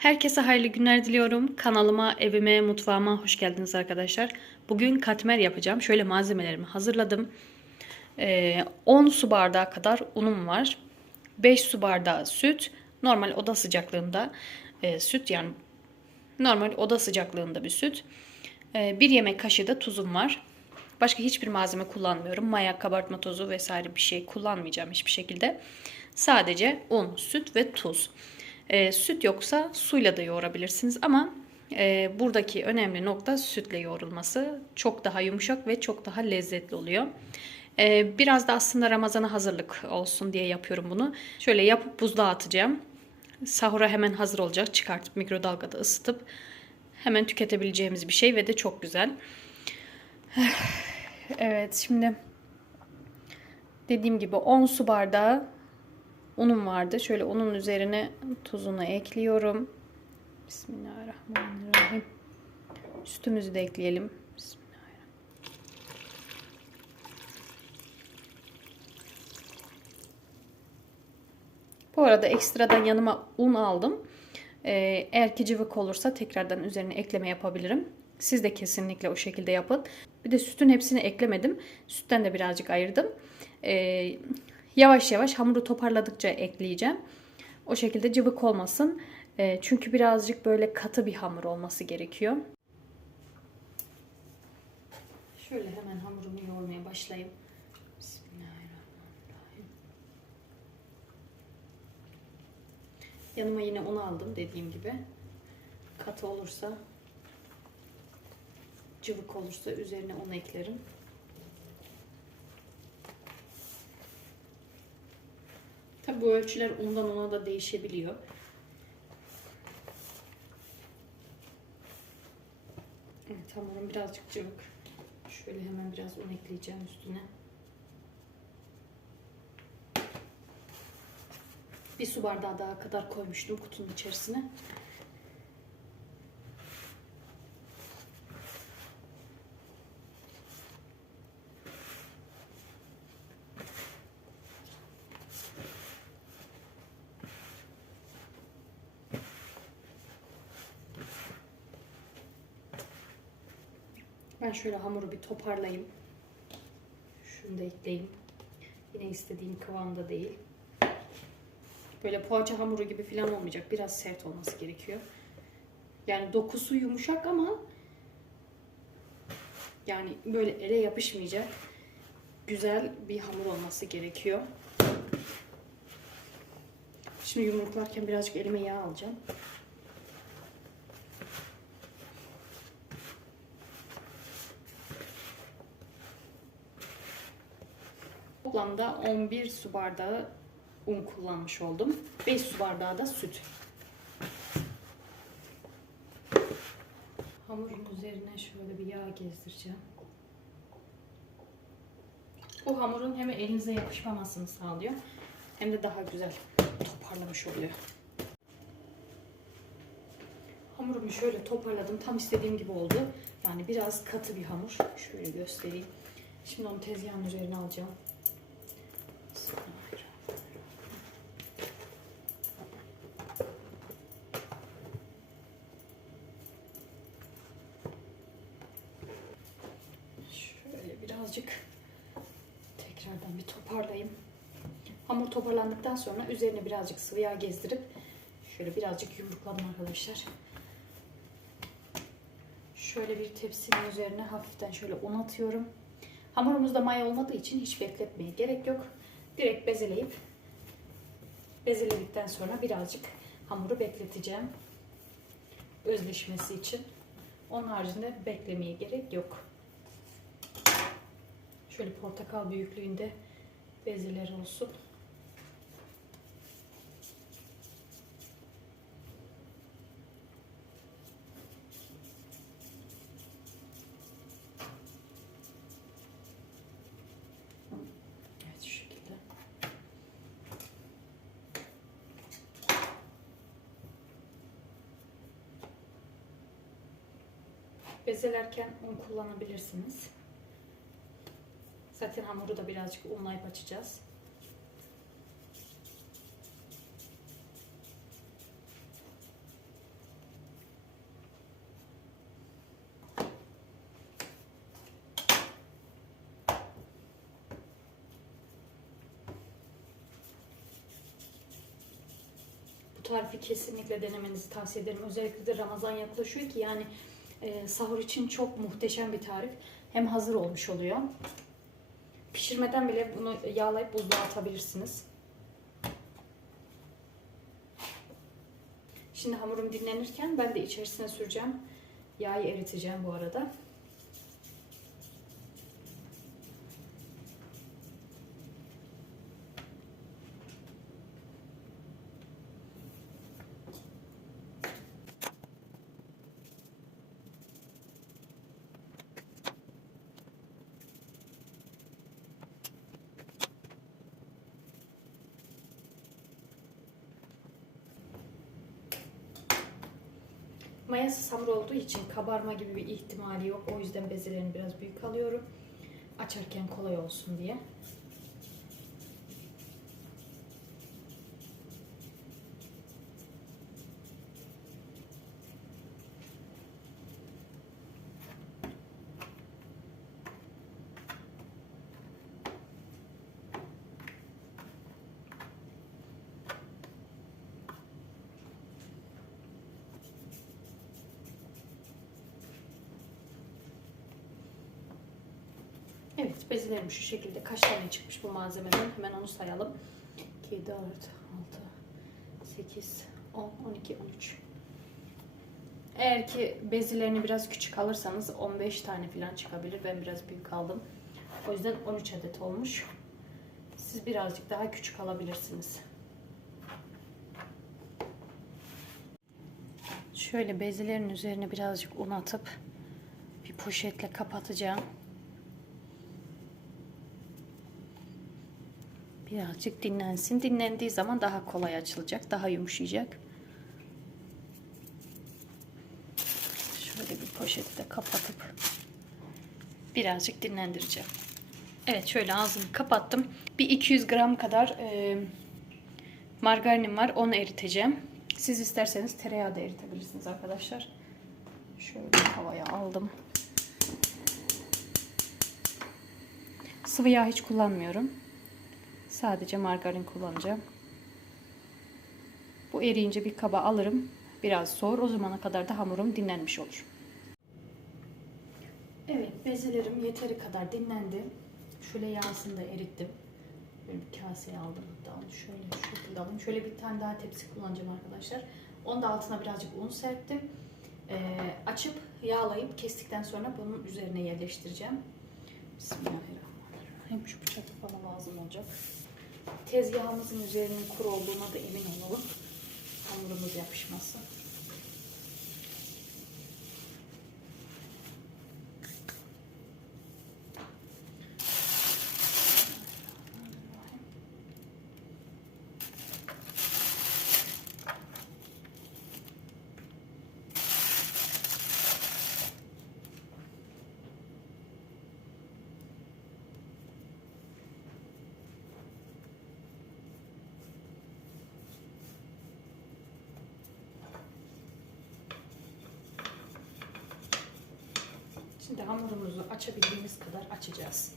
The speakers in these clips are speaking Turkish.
Herkese hayırlı günler diliyorum. Kanalıma, evime, mutfağıma hoş geldiniz arkadaşlar. Bugün katmer yapacağım. Şöyle malzemelerimi hazırladım. Ee, 10 su bardağı kadar unum var. 5 su bardağı süt. Normal oda sıcaklığında e, süt yani normal oda sıcaklığında bir süt. Ee, bir yemek kaşığı da tuzum var. Başka hiçbir malzeme kullanmıyorum. Maya, kabartma tozu vesaire bir şey kullanmayacağım hiçbir şekilde. Sadece un, süt ve tuz. E, süt yoksa suyla da yoğurabilirsiniz ama e, buradaki önemli nokta sütle yoğrulması. Çok daha yumuşak ve çok daha lezzetli oluyor. E, biraz da aslında Ramazan'a hazırlık olsun diye yapıyorum bunu. Şöyle yapıp buzluğa atacağım. Sahura hemen hazır olacak. Çıkartıp mikrodalgada ısıtıp hemen tüketebileceğimiz bir şey ve de çok güzel. Evet şimdi dediğim gibi 10 su bardağı unum vardı. Şöyle unun üzerine tuzunu ekliyorum. Bismillahirrahmanirrahim. Sütümüzü de ekleyelim. Bu arada ekstradan yanıma un aldım. Ee, eğer ki cıvık olursa tekrardan üzerine ekleme yapabilirim. Siz de kesinlikle o şekilde yapın. Bir de sütün hepsini eklemedim. Sütten de birazcık ayırdım. Ee, yavaş yavaş hamuru toparladıkça ekleyeceğim. O şekilde cıvık olmasın. Ee, çünkü birazcık böyle katı bir hamur olması gerekiyor. Şöyle hemen hamurumu yoğurmaya başlayayım. Bismillahirrahmanirrahim. Yanıma yine un aldım dediğim gibi. Katı olursa cıvık olursa üzerine un eklerim. Tabi bu ölçüler undan una da değişebiliyor. Evet hamurum birazcık cıvık. Şöyle hemen biraz un ekleyeceğim üstüne. Bir su bardağı daha kadar koymuştum kutunun içerisine. Ben şöyle hamuru bir toparlayayım. Şunu da ekleyeyim. Yine istediğim kıvamda değil. Böyle poğaça hamuru gibi falan olmayacak. Biraz sert olması gerekiyor. Yani dokusu yumuşak ama yani böyle ele yapışmayacak. Güzel bir hamur olması gerekiyor. Şimdi yumruklarken birazcık elime yağ alacağım. Toplamda 11 su bardağı un kullanmış oldum. 5 su bardağı da süt. Hamurun üzerine şöyle bir yağ gezdireceğim. Bu hamurun hem elinize yapışmamasını sağlıyor hem de daha güzel toparlamış oluyor. Hamurumu şöyle toparladım. Tam istediğim gibi oldu. Yani biraz katı bir hamur. Şöyle göstereyim. Şimdi onu tezgahın üzerine alacağım. Şöyle birazcık tekrardan bir toparlayayım. Hamur toparlandıktan sonra üzerine birazcık sıvı yağ gezdirip şöyle birazcık yumrukladım arkadaşlar. Şöyle bir tepsinin üzerine hafiften şöyle un atıyorum. Hamurumuzda maya olmadığı için hiç bekletmeye gerek yok. Direkt bezeleyip bezeledikten sonra birazcık hamuru bekleteceğim. Özleşmesi için. Onun haricinde beklemeye gerek yok. Şöyle portakal büyüklüğünde bezeler olsun. Bezelerken un kullanabilirsiniz. Zaten hamuru da birazcık unlayıp açacağız. tarifi kesinlikle denemenizi tavsiye ederim. Özellikle de Ramazan yaklaşıyor ki yani e, sahur için çok muhteşem bir tarif. Hem hazır olmuş oluyor. Pişirmeden bile bunu yağlayıp buzluğa atabilirsiniz. Şimdi hamurum dinlenirken ben de içerisine süreceğim. Yağı eriteceğim bu arada. Mayası hamur olduğu için kabarma gibi bir ihtimali yok. O yüzden bezelerini biraz büyük alıyorum. Açarken kolay olsun diye. Evet bezelerim şu şekilde. Kaç tane çıkmış bu malzemeden? Hemen onu sayalım. 2, 4, 6, 8, 10, 12, 13. Eğer ki bezilerini biraz küçük alırsanız 15 tane falan çıkabilir. Ben biraz büyük aldım. O yüzden 13 adet olmuş. Siz birazcık daha küçük alabilirsiniz. Şöyle bezelerin üzerine birazcık un atıp bir poşetle kapatacağım. Birazcık dinlensin. Dinlendiği zaman daha kolay açılacak. Daha yumuşayacak. Şöyle bir poşette kapatıp birazcık dinlendireceğim. Evet şöyle ağzını kapattım. Bir 200 gram kadar e, margarinim var. Onu eriteceğim. Siz isterseniz tereyağı da eritebilirsiniz arkadaşlar. Şöyle havaya aldım. Sıvı yağ hiç kullanmıyorum. Sadece margarin kullanacağım. Bu eriyince bir kaba alırım. Biraz soğur. O zamana kadar da hamurum dinlenmiş olur. Evet bezelerim yeteri kadar dinlendi. Şöyle yağsını da erittim. Böyle bir kaseye aldım. Hatta onu şöyle şu alayım. Şöyle bir tane daha tepsi kullanacağım arkadaşlar. Onu da altına birazcık un serptim. Ee, açıp yağlayıp kestikten sonra bunun üzerine yerleştireceğim. Bismillahirrahmanirrahim. Şu bıçakta falan lazım olacak. Tezgahımızın üzerinin kuru olduğuna da emin olalım. Hamurumuz yapışmasın. Şimdi hamurumuzu açabildiğimiz kadar açacağız.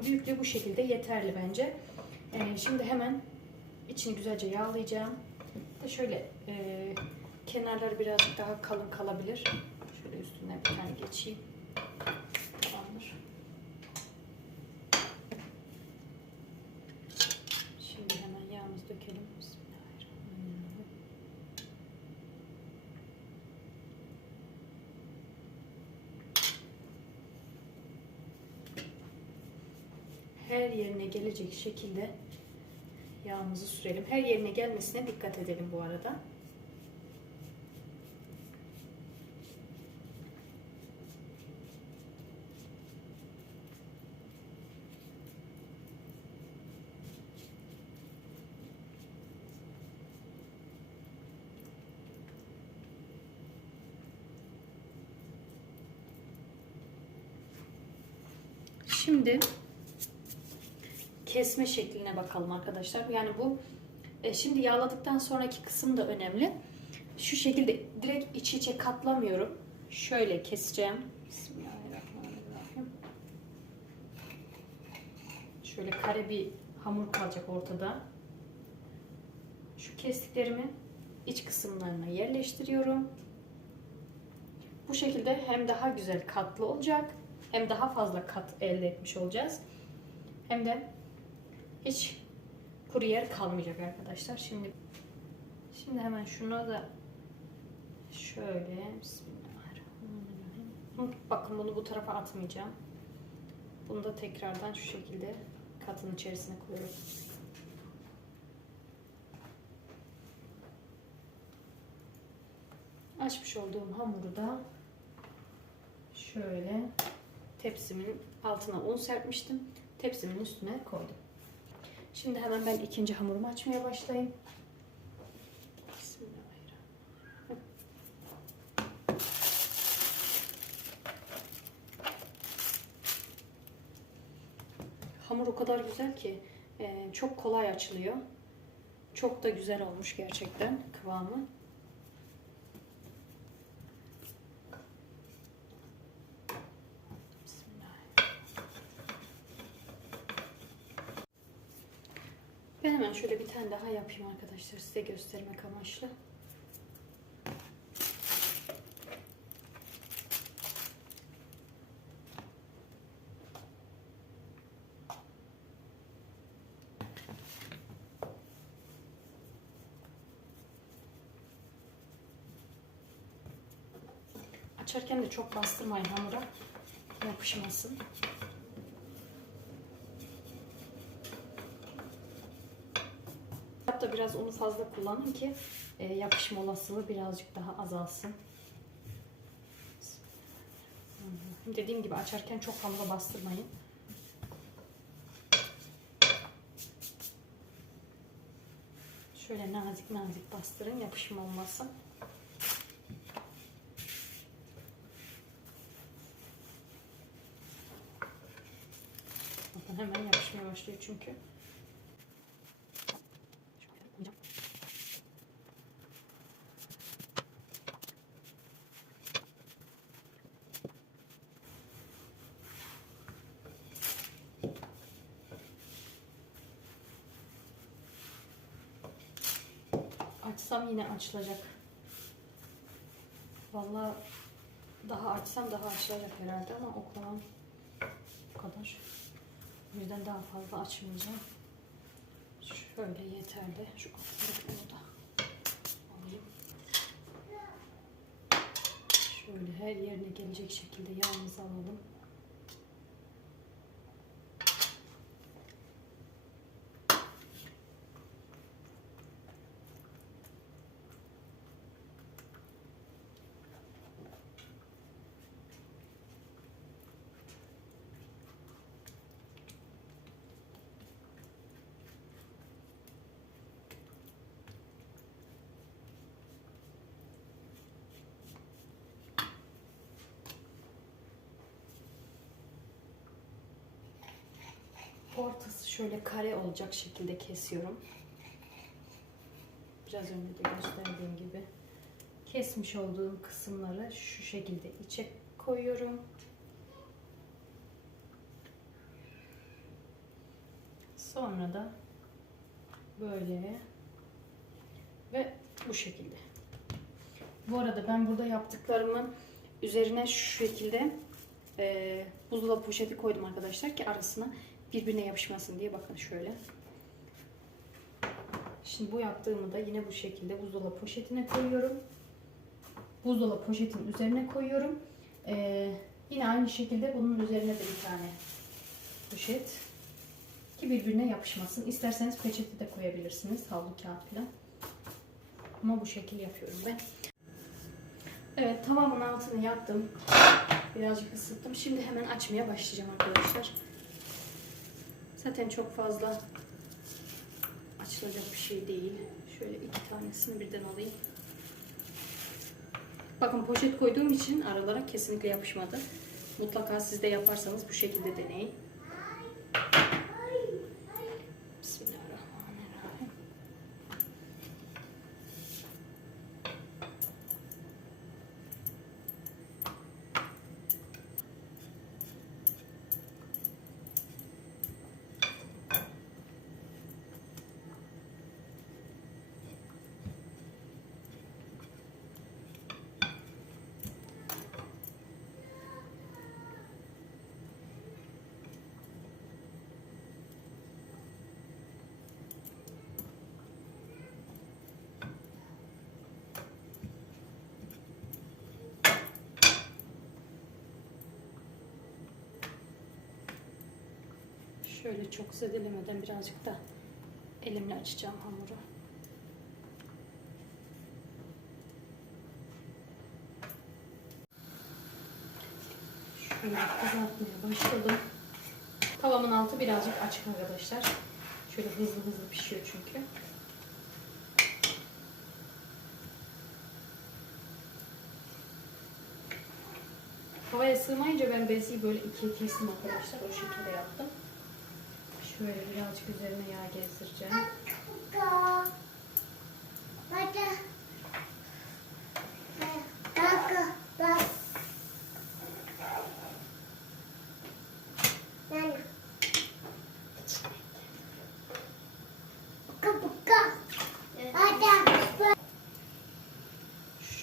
Hamurumun büyüklüğü bu şekilde yeterli bence. Ee, şimdi hemen içini güzelce yağlayacağım. Da şöyle e, kenarları birazcık daha kalın kalabilir. Şöyle üstüne bir tane geçeyim. her yerine gelecek şekilde yağımızı sürelim. Her yerine gelmesine dikkat edelim bu arada. Şimdi kesme şekline bakalım arkadaşlar. Yani bu e, şimdi yağladıktan sonraki kısım da önemli. Şu şekilde direkt iç içe katlamıyorum. Şöyle keseceğim. Bismillahirrahmanirrahim. Şöyle kare bir hamur kalacak ortada. Şu kestiklerimi iç kısımlarına yerleştiriyorum. Bu şekilde hem daha güzel katlı olacak hem daha fazla kat elde etmiş olacağız. Hem de hiç kuru yer kalmayacak arkadaşlar. Şimdi şimdi hemen şunu da şöyle Bismillahirrahmanirrahim. Bakın bunu bu tarafa atmayacağım. Bunu da tekrardan şu şekilde katın içerisine koyuyorum. Açmış olduğum hamuru da şöyle tepsimin altına un serpmiştim. Tepsimin üstüne koydum. Şimdi hemen ben ikinci hamurumu açmaya başlayayım. Hamur o kadar güzel ki e, çok kolay açılıyor. Çok da güzel olmuş gerçekten kıvamı. Ben şöyle bir tane daha yapayım arkadaşlar size göstermek amaçlı. Açarken de çok bastırmayın hamura yapışmasın. Hatta biraz unu fazla kullanın ki e, yapışma olasılığı birazcık daha azalsın. Dediğim gibi açarken çok hamura bastırmayın. Şöyle nazik nazik bastırın yapışma olmasın. Bakın hemen yapışmaya başlıyor çünkü. Açsam yine açılacak. Vallahi daha açsam daha açılacak herhalde ama oklamam bu kadar. O yüzden daha fazla açmayacağım. Şöyle yeterli. Şu altındaki da alayım. Şöyle her yerine gelecek şekilde yağımızı alalım. Ortası şöyle kare olacak şekilde kesiyorum. Biraz önce de gösterdiğim gibi. Kesmiş olduğum kısımları şu şekilde içe koyuyorum. Sonra da böyle ve bu şekilde. Bu arada ben burada yaptıklarımın üzerine şu şekilde e, buzdolabı poşeti koydum arkadaşlar ki arasına birbirine yapışmasın diye bakın şöyle. Şimdi bu yaptığımı da yine bu şekilde buzdolabı poşetine koyuyorum. Buzdolabı poşetin üzerine koyuyorum. Ee, yine aynı şekilde bunun üzerine de bir tane poşet ki birbirine yapışmasın. İsterseniz peçete de koyabilirsiniz. Havlu kağıt falan. Ama bu şekil yapıyorum ben. Evet tamamının altını yaptım. Birazcık ısıttım. Şimdi hemen açmaya başlayacağım arkadaşlar. Zaten çok fazla açılacak bir şey değil. Şöyle iki tanesini birden alayım. Bakın poşet koyduğum için aralara kesinlikle yapışmadı. Mutlaka siz de yaparsanız bu şekilde deneyin. Şöyle çok zedelemeden birazcık da elimle açacağım hamuru. Şöyle kızartmaya başladım. Tavamın altı birazcık açık arkadaşlar. Şöyle hızlı hızlı pişiyor çünkü. Havaya sığmayınca ben beziyi böyle ikiye kestim arkadaşlar. O şekilde yaptım. Şöyle birazcık üzerine yağ gezdireceğim.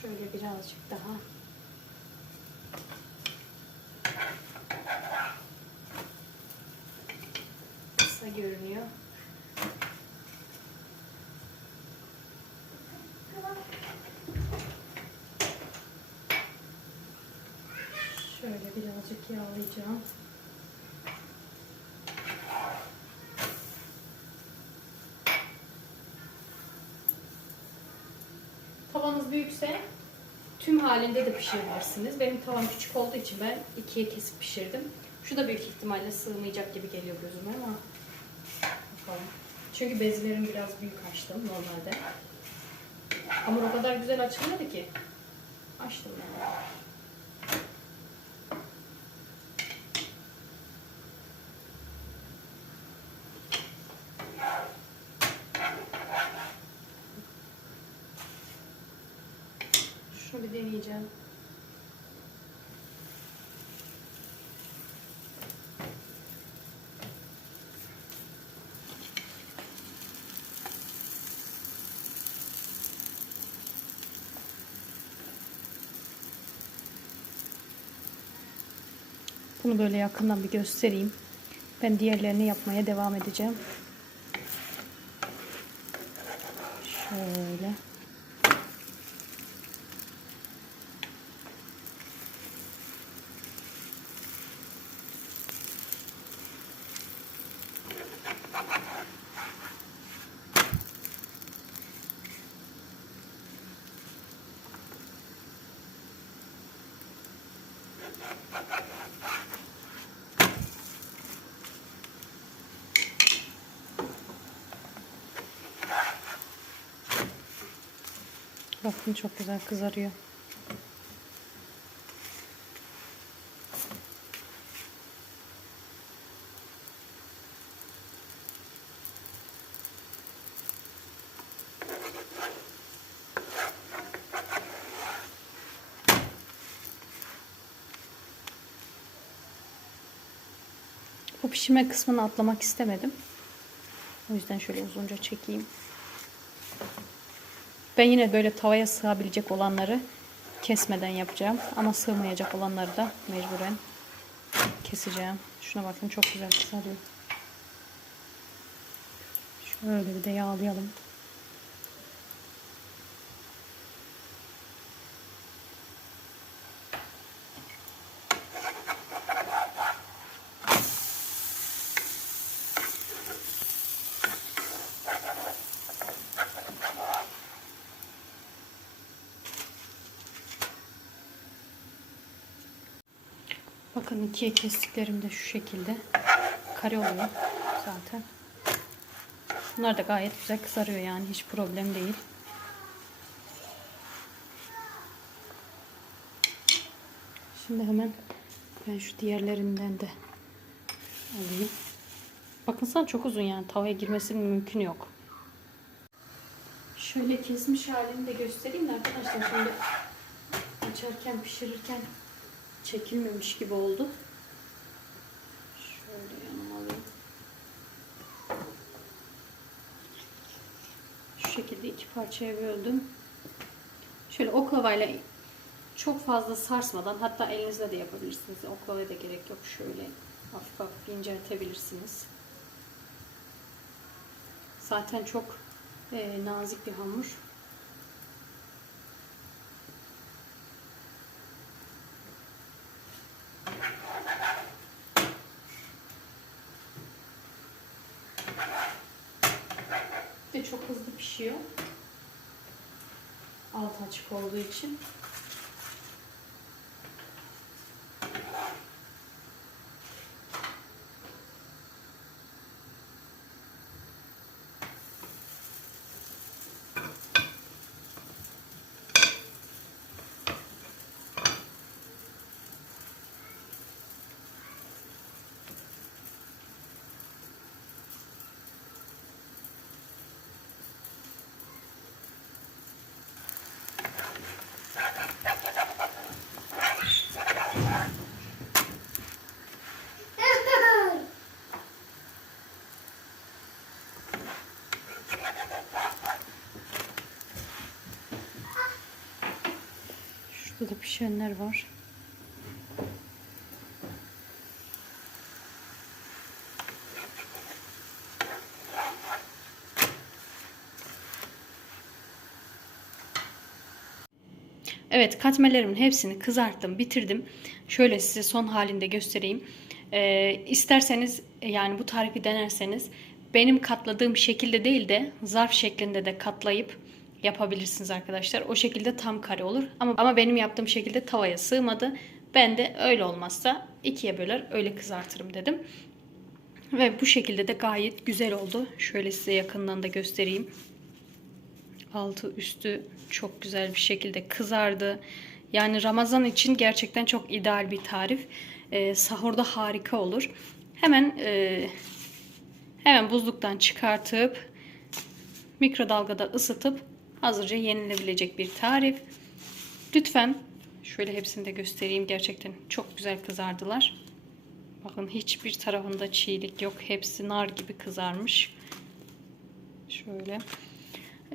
Şöyle birazcık daha. Görünüyor. Şöyle birazcık yağlayacağım. Tavanız büyükse tüm halinde de pişirebilirsiniz. Benim tavam küçük olduğu için ben ikiye kesip pişirdim. Şu da büyük ihtimalle sığmayacak gibi geliyor gözüme ama bakalım. Çünkü bezlerim biraz büyük açtım normalde. Hamur o kadar güzel açılmadı ki. Açtım yani. Şunu bir deneyeceğim. Bunu böyle yakından bir göstereyim. Ben diğerlerini yapmaya devam edeceğim. Şöyle. Bakın çok güzel kızarıyor. Bu pişirme kısmını atlamak istemedim. O yüzden şöyle uzunca çekeyim. Ben yine böyle tavaya sığabilecek olanları kesmeden yapacağım. Ama sığmayacak olanları da mecburen keseceğim. Şuna bakın çok güzel kızarıyor. Şöyle bir de yağlayalım. Bakın ikiye kestiklerim de şu şekilde kare oluyor zaten. Bunlar da gayet güzel kızarıyor yani hiç problem değil. Şimdi hemen ben şu diğerlerinden de alayım. Bakın sen çok uzun yani tavaya girmesinin mümkün yok. Şöyle kesmiş halini de göstereyim de arkadaşlar şöyle açarken pişirirken çekilmemiş gibi oldu. Şöyle yanıma alayım. Şu şekilde iki parçaya böldüm. Şöyle oklavayla çok fazla sarsmadan hatta elinizle de yapabilirsiniz. Oklavaya da gerek yok. Şöyle hafif hafif inceltebilirsiniz. Zaten çok e, nazik bir hamur. De çok hızlı pişiyor. Alt açık olduğu için. Şurada da pişenler var. Evet katmelerimin hepsini kızarttım, bitirdim. Şöyle size son halinde göstereyim. Ee, isterseniz yani bu tarifi denerseniz benim katladığım şekilde değil de zarf şeklinde de katlayıp yapabilirsiniz arkadaşlar. O şekilde tam kare olur. Ama ama benim yaptığım şekilde tavaya sığmadı. Ben de öyle olmazsa ikiye böler öyle kızartırım dedim. Ve bu şekilde de gayet güzel oldu. Şöyle size yakından da göstereyim. Altı üstü çok güzel bir şekilde kızardı. Yani Ramazan için gerçekten çok ideal bir tarif. Ee, sahurda harika olur. Hemen e, hemen buzluktan çıkartıp mikrodalgada ısıtıp hazırca yenilebilecek bir tarif. Lütfen şöyle hepsini de göstereyim. Gerçekten çok güzel kızardılar. Bakın hiçbir tarafında çiğlik yok. Hepsi nar gibi kızarmış. Şöyle.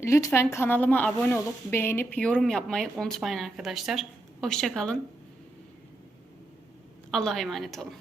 Lütfen kanalıma abone olup beğenip yorum yapmayı unutmayın arkadaşlar. Hoşçakalın. Allah'a emanet olun.